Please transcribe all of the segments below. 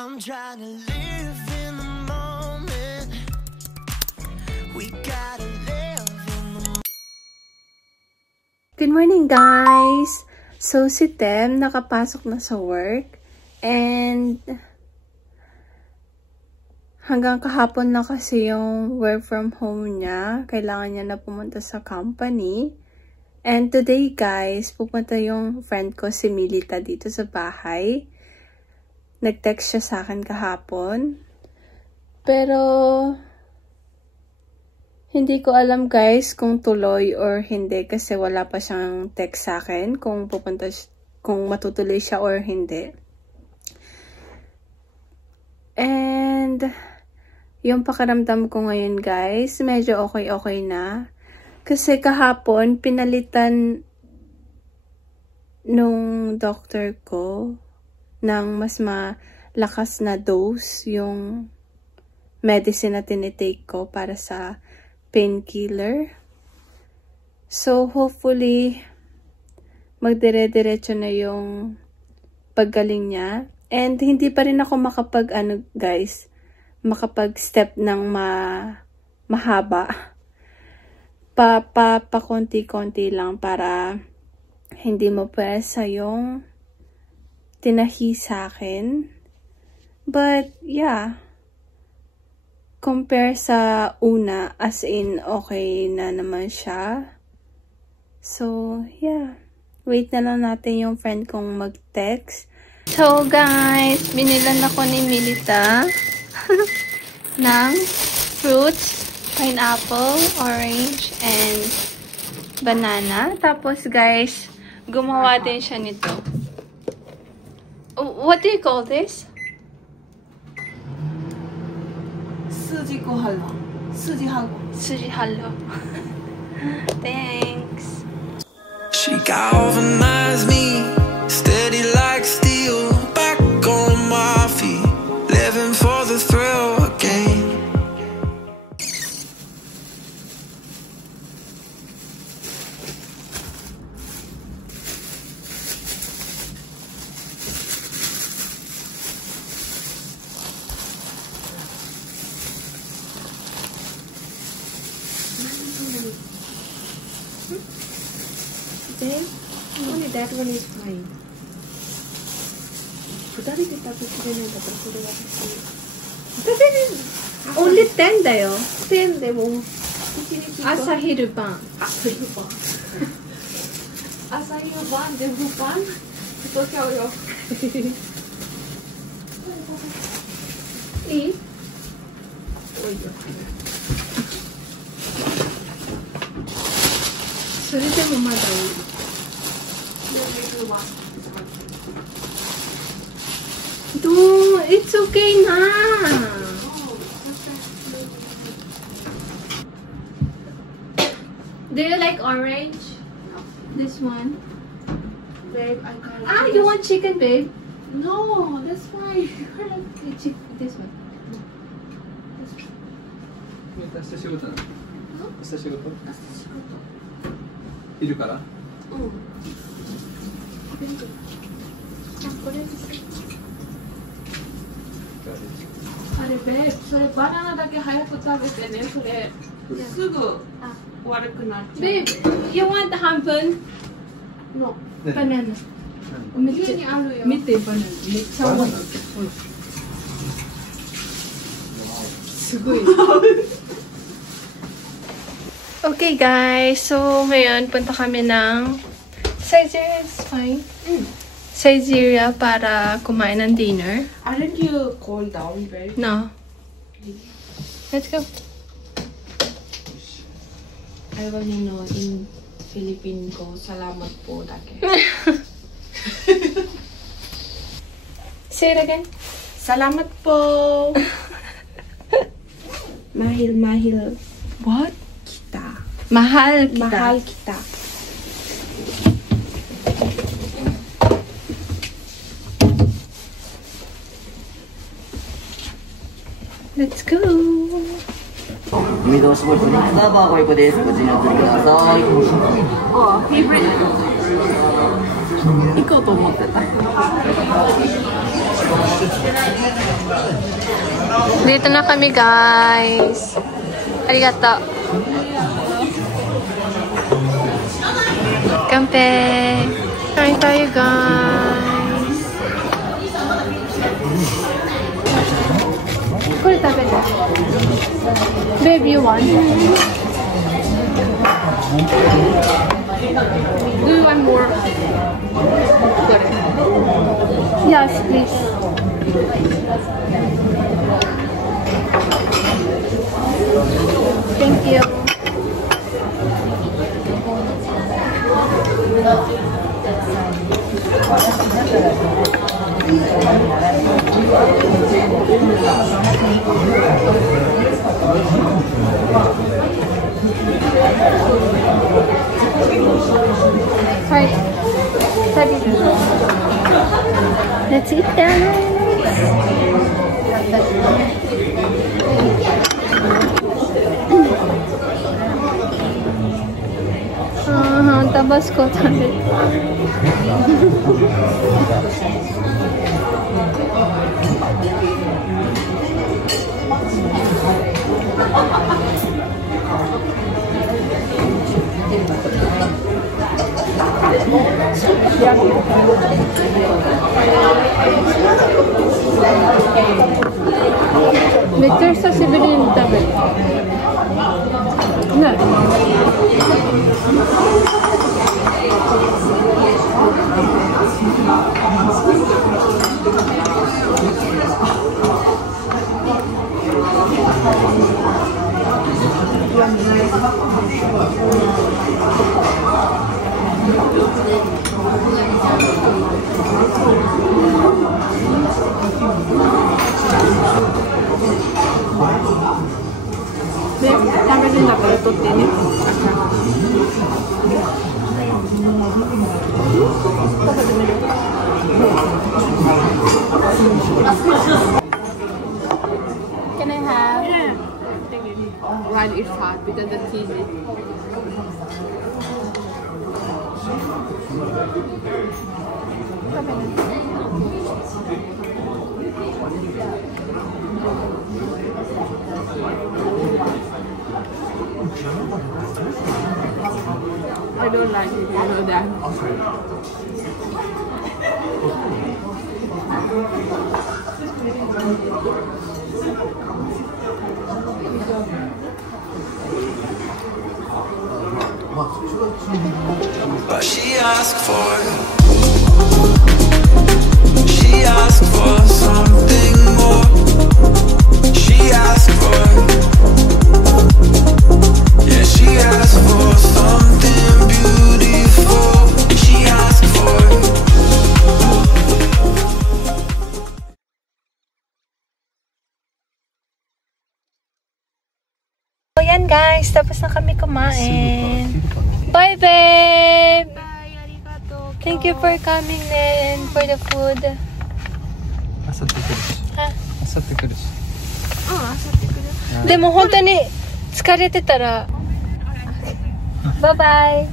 I'm trying to live in the moment. We gotta live in the Good morning, guys! So, si Tem nakapasok na sa work. And hanggang kahapon na kasi yung work from home niya. Kailangan niya na pumunta sa company. And today, guys, pupunta yung friend ko, si Milita, dito sa bahay. Nag-text siya sa akin kahapon. Pero hindi ko alam, guys, kung tuloy or hindi kasi wala pa siyang text sa akin kung matutuloy siya or hindi. And yung pakiramdam ko ngayon, guys, medyo okay na. Kasi kahapon, pinalitan nung doctor ko ng mas malakas na dose yung medicine na tinitake ko para sa painkiller. So, hopefully, magdire-diretso na yung paggaling niya. And hindi pa rin ako makapag-step ng mahaba. Konti-konti lang para hindi mo presa yung tinahi sa akin. But, yeah. Compare sa una, as in, okay na naman siya. So, yeah. Wait na lang natin yung friend kong mag-text. So, guys, binilan ako ni Milita ng fruits. Pineapple, orange, and banana. Tapos, guys, gumawa din siya nito. What do you call this? Suji halo. Suji halo. Thanks. She galvanized me, steady like steel, back on my feet, living for the thrill again. Then, only that one is fine. 2人で食べきれないんだからこれは私食べれる Only 10だよ。10でも1日朝昼晩。昼晩朝昼晩でもパン太っちゃうよいい？おいよそれでもまだいい。It's okay na. Do you like orange? This one? Babe, I got You want chicken, babe? No, that's fine. This one. 明日仕事なの？明日仕事？いるから？これあれベーそれバナナだけ早く食べてねそれすぐ悪くなっちゃう Babe, you want 半分 No banana? 家にあるよ見てバナナめっちゃ重い。すごい。Okay, guys. So, ngayon, punta kami ng Saizeriya is fine. Saizeriya para kumain ng dinner. Aren't you cool down, babe? No. Let's go. I only know in Philippine ko, salamat po dake. Say it again. Salamat po. Mahal What? kita. Mahal kita. Mahal kita. Let's go. 海通しボイスにサーバーご横です。ご自由にお取りください。行こうと思ってた。Dito na kami, guys. Arigato. Kampe. Kain tayo, guys. Kore tabeta. Babe, you want? Do you want more? Yes, please. Thank you. Hi. Let's eat that. Tabasco tayo. Victor sa sibilin tabi. Na. Can I have? Yeah. One is hot because the cheese is. I don't like it, you know that. But she asked for something more. She asked for, yeah, she asked for something beautiful. She asked for. So yan guys, tapos na kami kumain. Bye babe! Bye, arigato. Thank you for coming and for the food. あさって来るし。ああさって来るし。でも本当に疲れてたらバイバイ。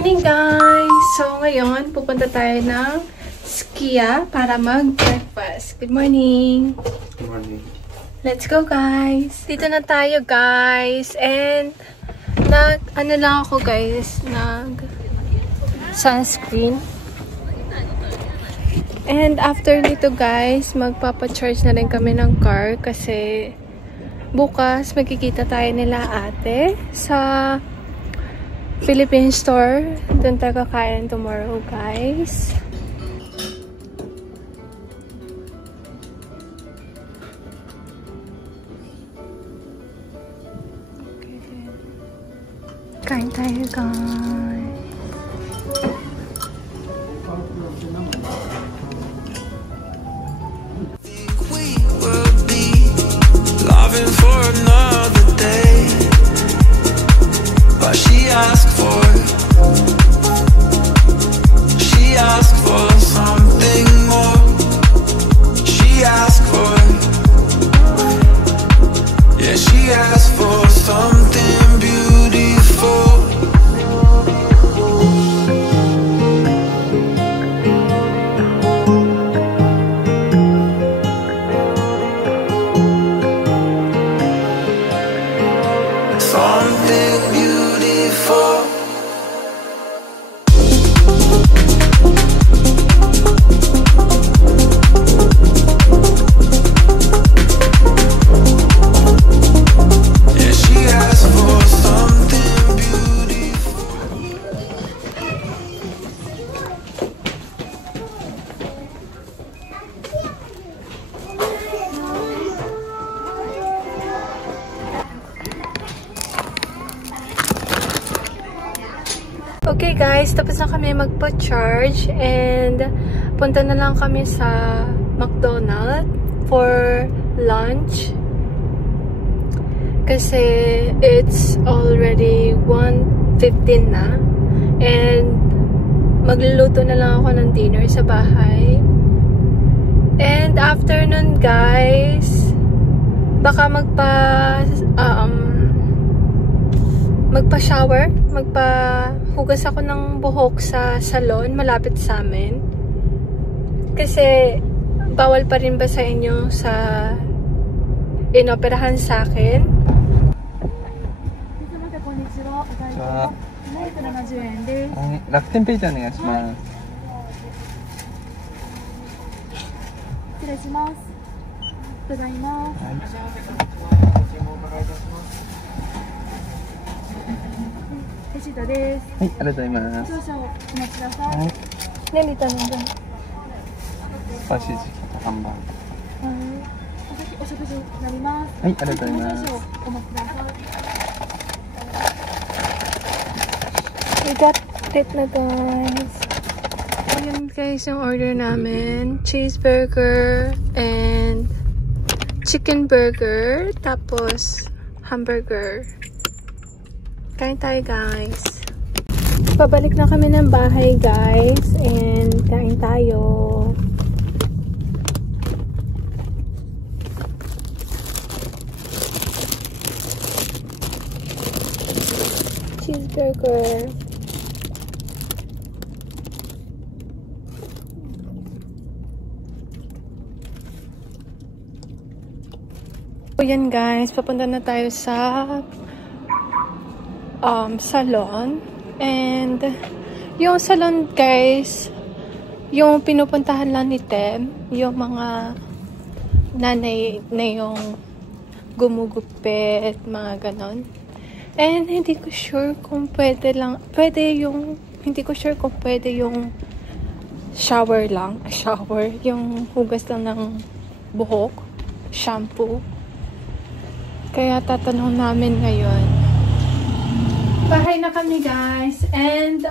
Morning guys! So ngayon pupunta tayo ng Skia para mag-breakfast. Good morning! Good morning. Let's go guys! Dito na tayo guys and ano lang ako guys, sunscreen. And after nito guys, magpapa-charge na rin kami ng car kasi bukas magkikita tayo nila ate sa Philippine store. Doon tayo kakain tomorrow guys. Kain tayo guys. We will be loving for another day. But she asked for something more. She asked for, yeah, she asked for something beautiful. Okay guys, tapos na kami magpa-charge and punta na lang kami sa McDonald's for lunch. Kasi it's already 1:15 na and magluluto na lang ako ng dinner sa bahay. And after nun guys, baka magpa-shower, magpahugas ako ng buhok sa salon malapit sa amin. Kasi bawal pa rin ba sa inyo sa inoperahan sa akin? Rakuten Pay でお願いします。失礼します。ございます。レシートです。はい、ありがとうございます。少々お待ちください。はい。 Nalita na dyan. スパイシーチキンとハンバーグ。お食事になります。はい、ありがとうございます。少々お待ちください。 We got it na guys. Ayan guys yung order namin. Cheeseburger and chicken burger. Tapos hamburger. Kain tayo guys. Pabalik na kami ng bahay guys. And kain tayo. Cheeseburger. So yan guys, papunta na tayo sa salon. And yung salon guys, yung pinupuntahan lang ni Tem, yung mga nanay na yung gumugupit, mga ganon. And hindi ko sure kung pwede yung shower lang, yung hugas lang ng buhok, shampoo. Kaya tatanong namin ngayon. Bahay na kami guys. And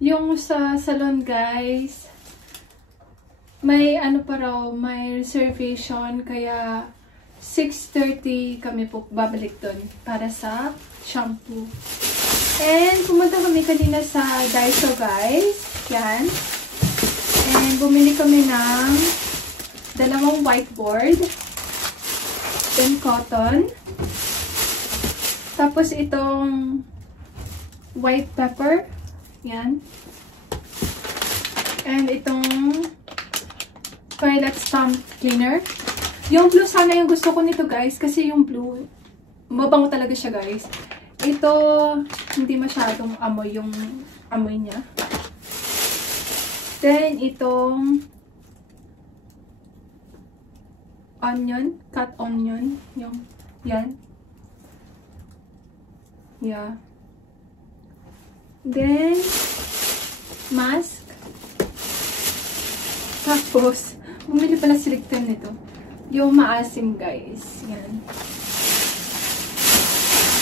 yung sa salon guys, may may reservation. Kaya 6:30 kami po babalik dun para sa shampoo. And pumunta kami kanina sa Daiso guys. Yan. And bumili kami ng 2 whiteboard. Then cotton. Tapos itong white pepper. Yan. And itong toilet stump cleaner. Yung blue sana yung gusto ko nito guys. Kasi yung blue, mabango talaga siya guys. Ito, hindi masyadong amoy yung amoy niya. Then itong onion, cut onion, yung, yan. Yeah. Then, mask. Tapos, bumili pala si Richter nito. Yung maasim, guys. Yan.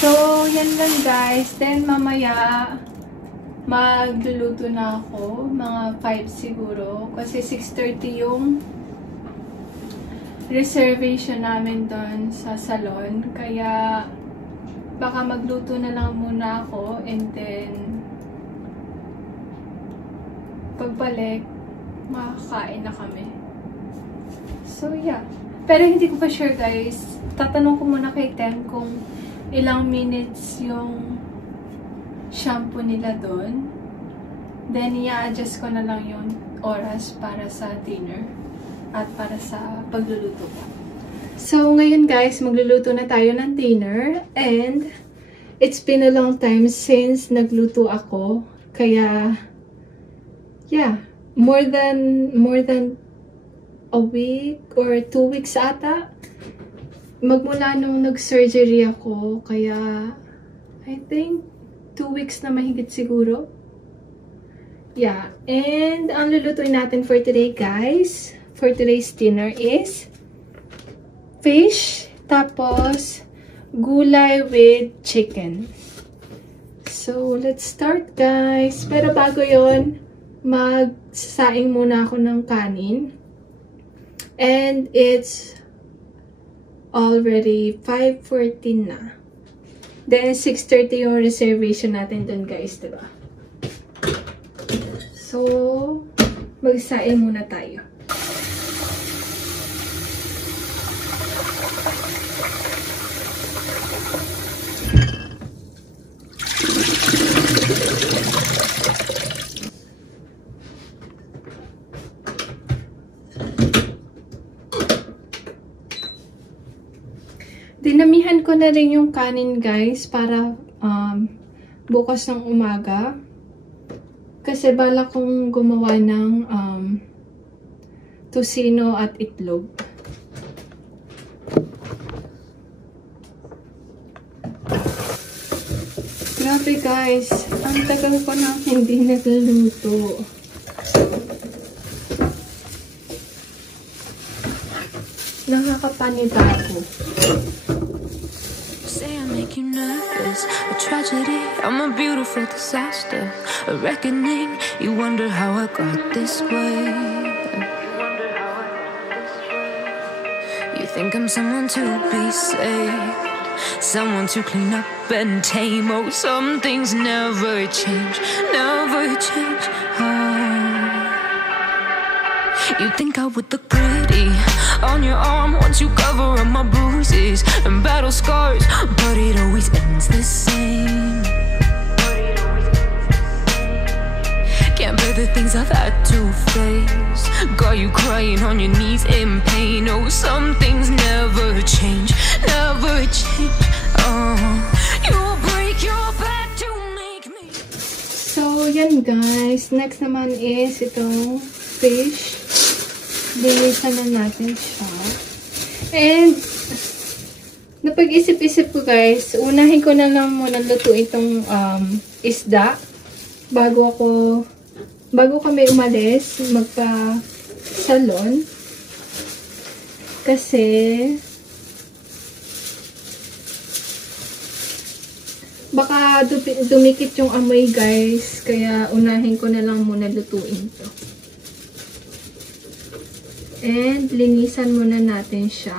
So, yan lang, guys. Then, mamaya, magluluto na ako. Mga 5 siguro. Kasi 6:30 yung reservation namin doon sa salon. Kaya, baka magluto na lang muna ako. And then, pagbalik, makakain na kami. So, yeah. Pero hindi ko pa sure, guys. Tatanong ko muna kay Tem kung ilang minutes yung shampoo nila doon. Then, i-adjust ko na lang yung oras para sa dinner at para sa pagluluto ko. So, ngayon guys, magluluto na tayo ng dinner. And, it's been a long time since nagluto ako. Kaya, yeah, more than a week or 2 weeks ata. Magmula nung nag-surgery ako. Kaya, I think, 2 weeks na mahigit siguro. Yeah, and ang lulutuin natin for today guys, for today's dinner is fish, tapos gulay with chicken. So, let's start guys. Pero bago yon, magsasaing muna ako ng kanin. And it's already 5:14 na. Then, 6:30 yung reservation natin dun guys, diba? So, magsaing muna tayo. Dinamihan ko na rin yung kanin guys para bukas ng umaga. Kasi bala kong gumawa ng tocino at itlog. Grabe guys, ang tagal ko na hindi nagluluto. Nakakapanita ako. Say I make you nervous, a tragedy, I'm a beautiful disaster, a reckoning, you wonder how I got this way. You think I'm someone to be saved, someone to clean up and tame. Oh, some things never change, never change. You think I would look pretty on your arm once you cover up my bruises and battle scars, but it always ends the same. Can't bear the things I've had to face, got you crying on your knees in pain. Oh, some things never change, never change. Oh, you break your back to make me. So, yan guys. Next naman is itong fish. Linisan na natin siya. And, napag-isip-isip ko guys, unahin ko na lang muna lutuin itong isda bago kami umalis magpa-salon. Kasi, baka dumikit yung amoy guys, kaya unahin ko na lang muna lutuin to. And, linisan muna natin siya.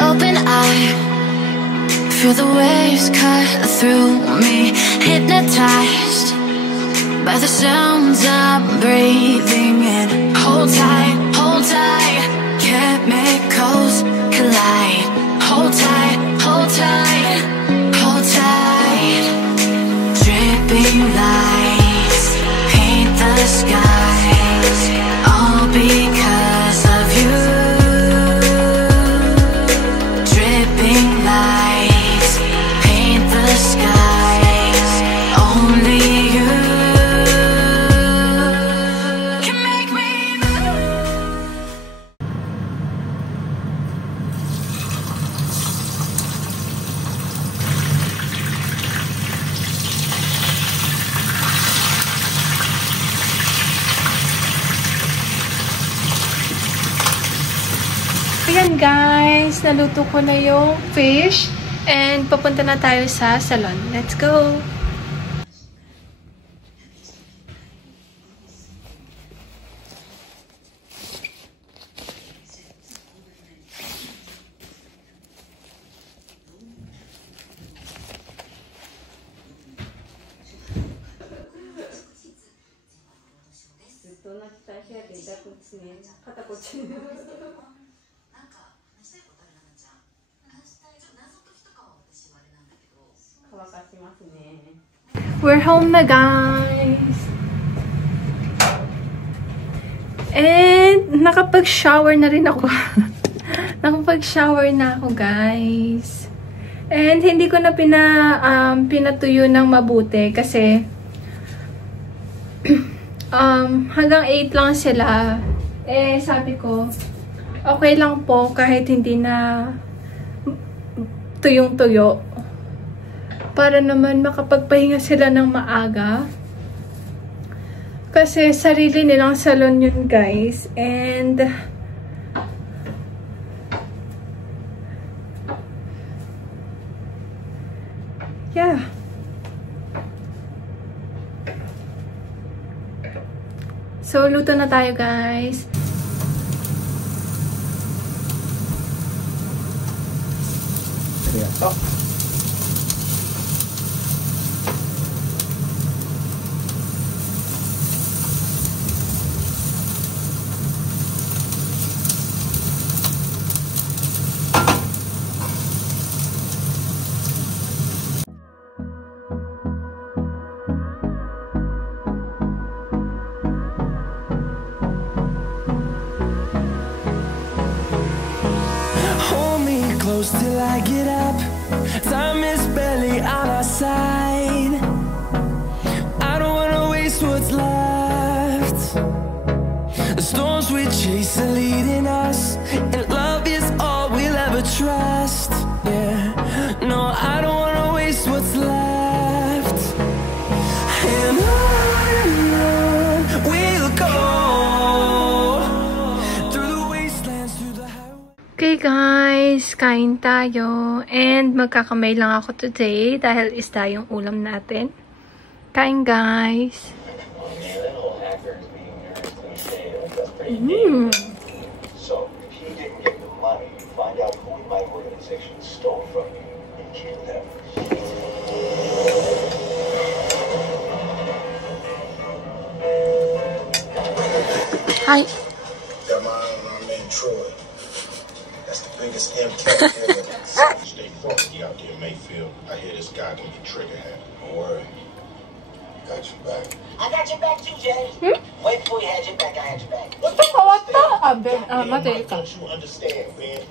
Open eye, feel the waves cut through me, hypnotized by the sounds I'm breathing in. Hold tight, chemicals collide. Hold tight, hold tight, hold tight. Dripping lights paint the skies, all because of you. Dripping lights paint the skies, only you can make me move. Ayan guys, naluto ko na yung fish and papunta na tayo sa salon. Let's go! We're home na guys! And nakapag-shower na rin ako. Nakapag-shower na ako guys. And hindi ko na pinatuyo ng mabuti kasi hanggang 8 lang sila. Eh sabi ko, okay lang po kahit hindi na tuyong-tuyo. Para naman makapagpahinga sila ng maaga. Kasi sarili nilang salon yun, guys. And yeah. So, luto na tayo, guys. Close till I get up. Time is barely on our side. I don't wanna waste what's left. The storms we chase are leading us, and love is all we'll ever trust. Yeah, no, I don't wanna waste what's left. And on we'll go. Okay guys, kain tayo. And magkakamay lang ako today dahil isda yung ulam natin. Kain guys. So, if he didn't get the money, find out who in my organization stole from you and kill them. Hi. Got my man Troy. That's the biggest MK here. Stay funky out there in Mayfield. I hear this guy can get trigger happy. Don't worry. Got your back. I got your back too, Jay. Wait before you had your back, I had your back. Ito kawata. Don't you understand, man?